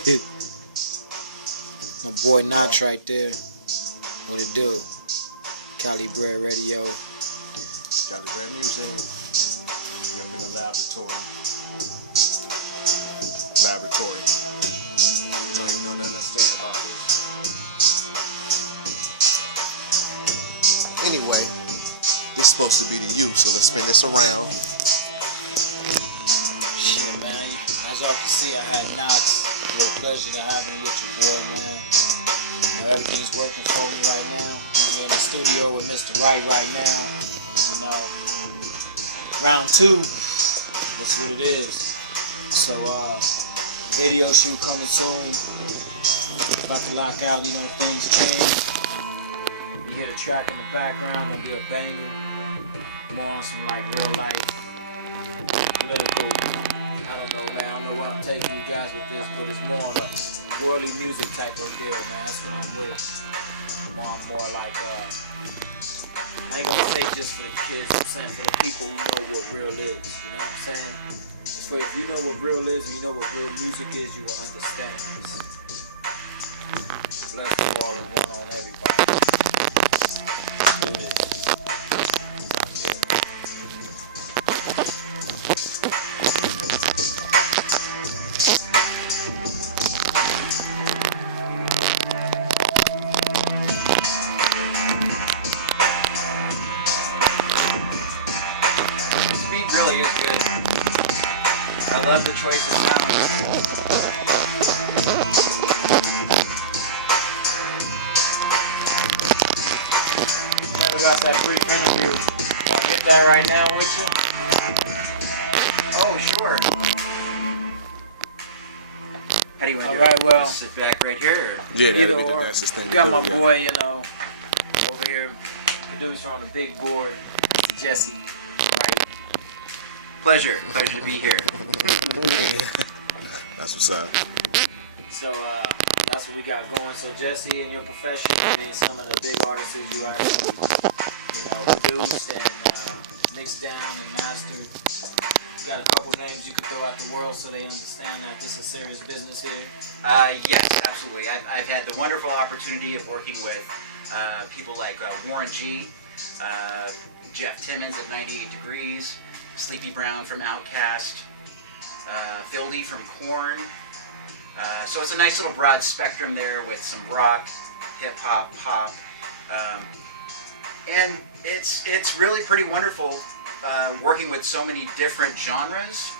My boy Notch right there. What it do? Cali Bread Radio. Cali Bread Music. Up in the laboratory. Laboratory. So you don't understand about this. Anyway, this is supposed to be the you, so let's spin this around. Shit, man. As y'all can see, I had Knox. Real pleasure to have me with your boy, man. You know, everything's working for me right now. I'm in the studio with Mr. Wright right now. You know, round 2. That's what it is. So, video shoot coming soon. About to lock out, you know, things change. You hear the track in the background, gonna be a banger. More on some like real life, political. I don't know, man. I don't know where I'm taking you guys with this, but it's more on a worldly music type of deal, man. That's what I'm with. I'm more like, I ain't gonna say just for the kids, I'm saying for the people who know what real is. You know what I'm saying? Just for if you know what real is and you know what real music is, you will understand this. Bless you all and one on everybody. Really is good. I love the choice of sounds. Then we got that brief interview. I'll get that right now with you. Oh, sure. How do you want to do Alright, it? well. Just sit back right here. Yeah, that'll be the nicest thing. Got my boy, you know, over here, producer on the big board, Jesse. Pleasure to be here. That's what's up. So, that's what we got going. So, Jesse, in your profession, I mean, some of the big artists who you actually, you know, produced and mixed down and mastered. You got a couple names you could throw out the world so they understand that this is serious business here. Yes, absolutely. I've had the wonderful opportunity of working with people like Warren G, Jeff Timmons at 98 Degrees, Sleepy Brown from Outkast, Phil Lee from Korn. So it's a nice little broad spectrum there with some rock, hip-hop, pop. And it's really pretty wonderful working with so many different genres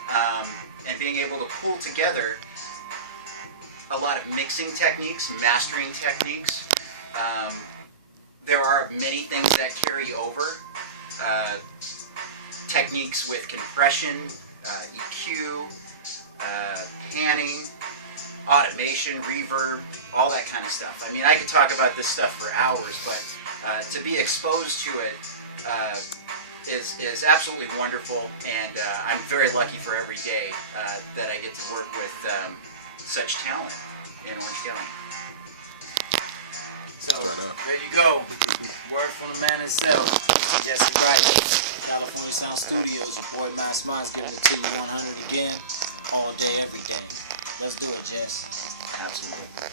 and being able to pull together a lot of mixing techniques, mastering techniques. There are many things that carry over. Techniques with compression, EQ, panning, automation, reverb, all that kind of stuff. I mean, I could talk about this stuff for hours, but to be exposed to it is absolutely wonderful, and I'm very lucky for every day that I get to work with such talent in Orange County. So, there you go. Word from the man himself, Jesse Wright, California Sound Studios. Your boy Mass Mindz giving it to you 100 again, all day, every day. Let's do it, Jess. Absolutely.